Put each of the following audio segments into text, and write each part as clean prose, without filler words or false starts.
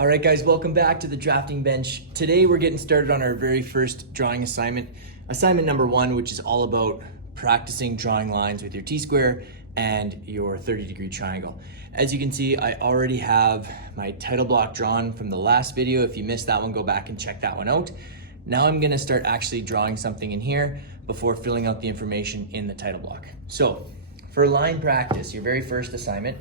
All right, guys, welcome back to the drafting bench. Today we're getting started on our very first drawing assignment, assignment number 1, which is all about practicing drawing lines with your T-square and your 30-degree triangle. As you can see, I already have my title block drawn from the last video. If you missed that one, go back and check that one out. Now I'm gonna start actually drawing something in here before filling out the information in the title block. So for line practice, your very first assignment,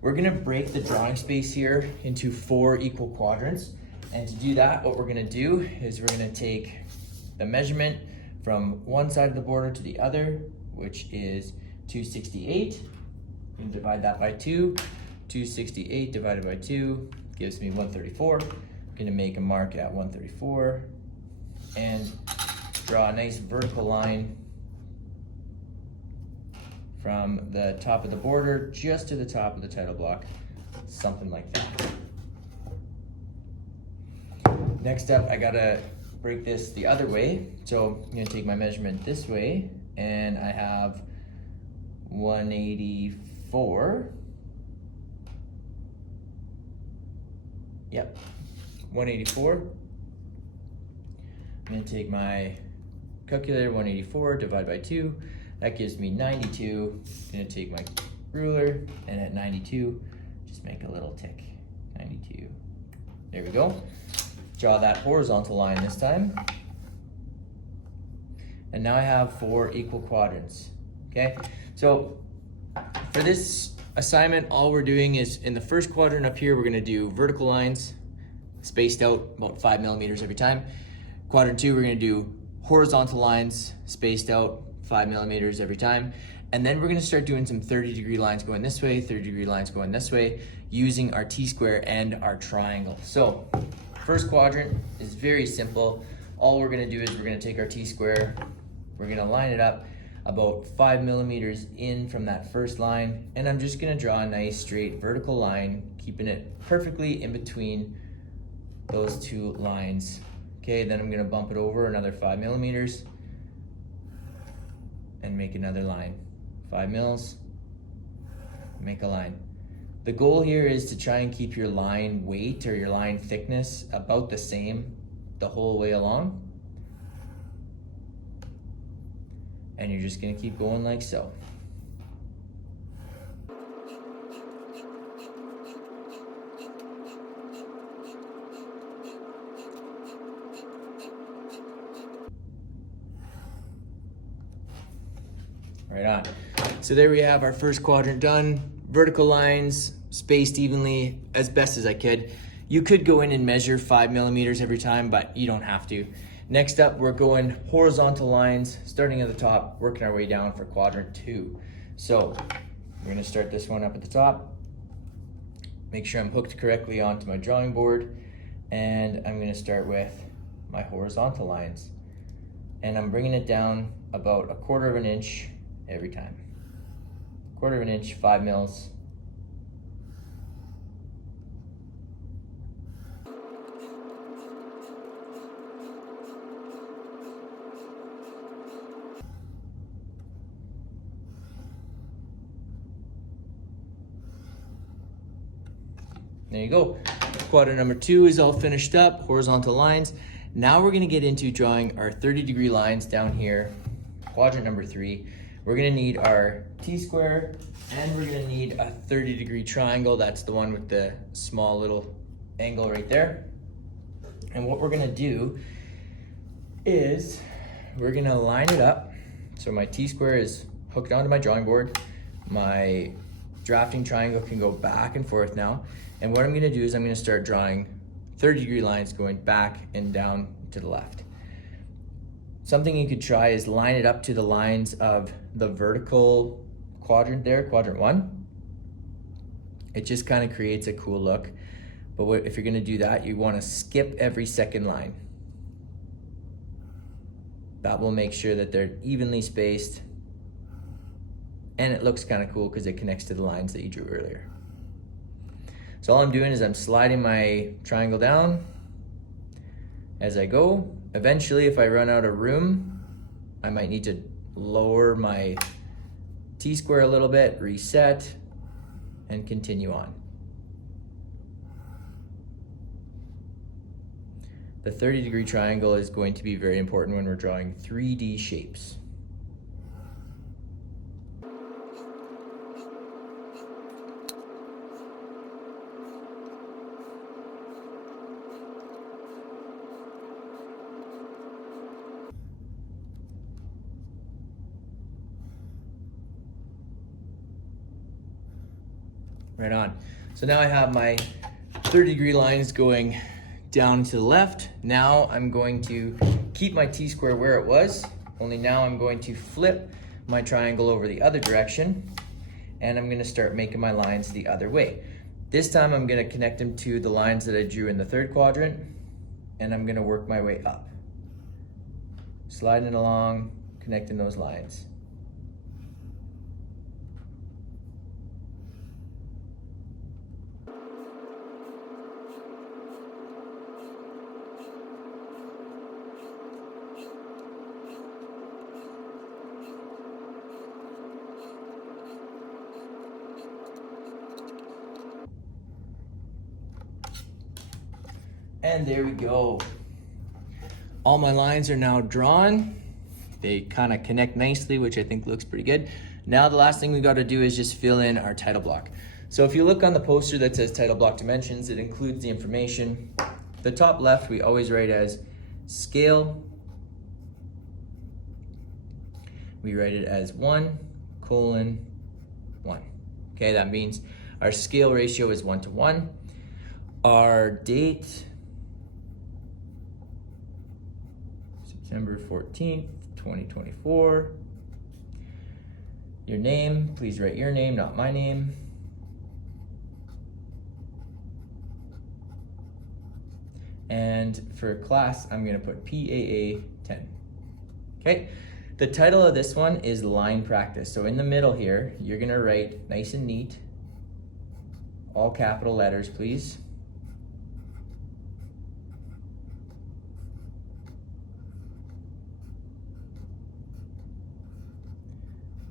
we're gonna break the drawing space here into 4 equal quadrants. And to do that, what we're gonna do is we're gonna take the measurement from one side of the border to the other, which is 268. You can divide that by 2. 268 divided by 2 gives me 134. I'm gonna make a mark at 134 and draw a nice vertical line from the top of the border just to the top of the title block, something like that. Next up, I gotta break this the other way. So I'm gonna take my measurement this way, and I have 184. Yep, 184. I'm gonna take my calculator, 184 divided by 2. That gives me 92. I'm gonna take my ruler, and at 92, just make a little tick. 92. There we go. Draw that horizontal line this time. And now I have 4 equal quadrants, okay? So for this assignment, all we're doing is in the first quadrant up here, we're gonna do vertical lines spaced out about 5 millimeters every time. Quadrant 2, we're gonna do horizontal lines spaced out 5 millimeters every time. And then we're gonna start doing some 30-degree lines going this way, 30-degree lines going this way, using our T-square and our triangle. So first quadrant is very simple. All we're gonna do is we're gonna take our T-square, we're gonna line it up about 5 millimeters in from that first line, and I'm just gonna draw a nice straight vertical line, keeping it perfectly in between those 2 lines. Okay, then I'm gonna bump it over another 5 millimeters and make another line. 5 mils, make a line. The goal here is to try and keep your line weight or your line thickness about the same the whole way along. And you're just gonna keep going like so. Right on. So there we have our first quadrant done. Vertical lines spaced evenly as best as I could. You could go in and measure 5 millimeters every time, but you don't have to. Next up, we're going horizontal lines, starting at the top, working our way down for quadrant 2. So we're gonna start this one up at the top. Make sure I'm hooked correctly onto my drawing board. And I'm gonna start with my horizontal lines. And I'm bringing it down about 1/4 of an inch every time. 1/4 of an inch, 5 mils. There you go. Quadrant number 2 is all finished up, horizontal lines. Now we're gonna get into drawing our 30-degree lines down here. Quadrant number 3. We're gonna need our T-square, and we're gonna need a 30-degree triangle. That's the one with the small little angle right there. And what we're gonna do is we're gonna line it up. So my T-square is hooked onto my drawing board. My drafting triangle can go back and forth now. And what I'm gonna do is I'm gonna start drawing 30-degree lines going back and down to the left. Something you could try is line it up to the lines of the vertical quadrant there, quadrant 1. It just kind of creates a cool look. But if you're gonna do that, you wanna skip every second line. That will make sure that they're evenly spaced, and it looks kind of cool because it connects to the lines that you drew earlier. So all I'm doing is I'm sliding my triangle down as I go. Eventually, if I run out of room, I might need to lower my T-square a little bit, reset, and continue on. The 30-degree triangle is going to be very important when we're drawing 3D shapes. Right on. So now I have my 30-degree lines going down to the left. Now I'm going to keep my T-square where it was, only now I'm going to flip my triangle over the other direction, and I'm going to start making my lines the other way. This time I'm going to connect them to the lines that I drew in the third quadrant, and I'm going to work my way up. Sliding along, connecting those lines. And there we go. All my lines are now drawn. They kind of connect nicely, which I think looks pretty good. Now the last thing we got to do is just fill in our title block. So if you look on the poster that says title block dimensions, it includes the information. The top left we always write as scale. We write it as 1:1. Okay, that means our scale ratio is 1:1. Our date, September 14th, 2024. Your name, please write your name, not my name. And for class, I'm gonna put PAA10. Okay, the title of this one is line practice. So in the middle here, you're gonna write nice and neat, all capital letters, please.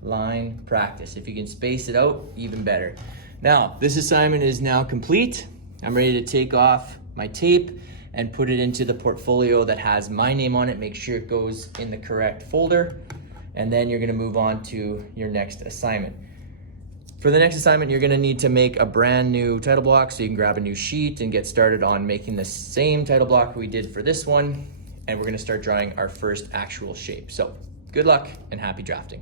Line practice. If you can space it out, even better. Now, this assignment is now complete. I'm ready to take off my tape and put it into the portfolio that has my name on it. Make sure it goes in the correct folder, and then you're gonna move on to your next assignment. For the next assignment, you're gonna need to make a brand new title block, so you can grab a new sheet and get started on making the same title block we did for this one, and we're gonna start drawing our first actual shape. So, good luck and happy drafting.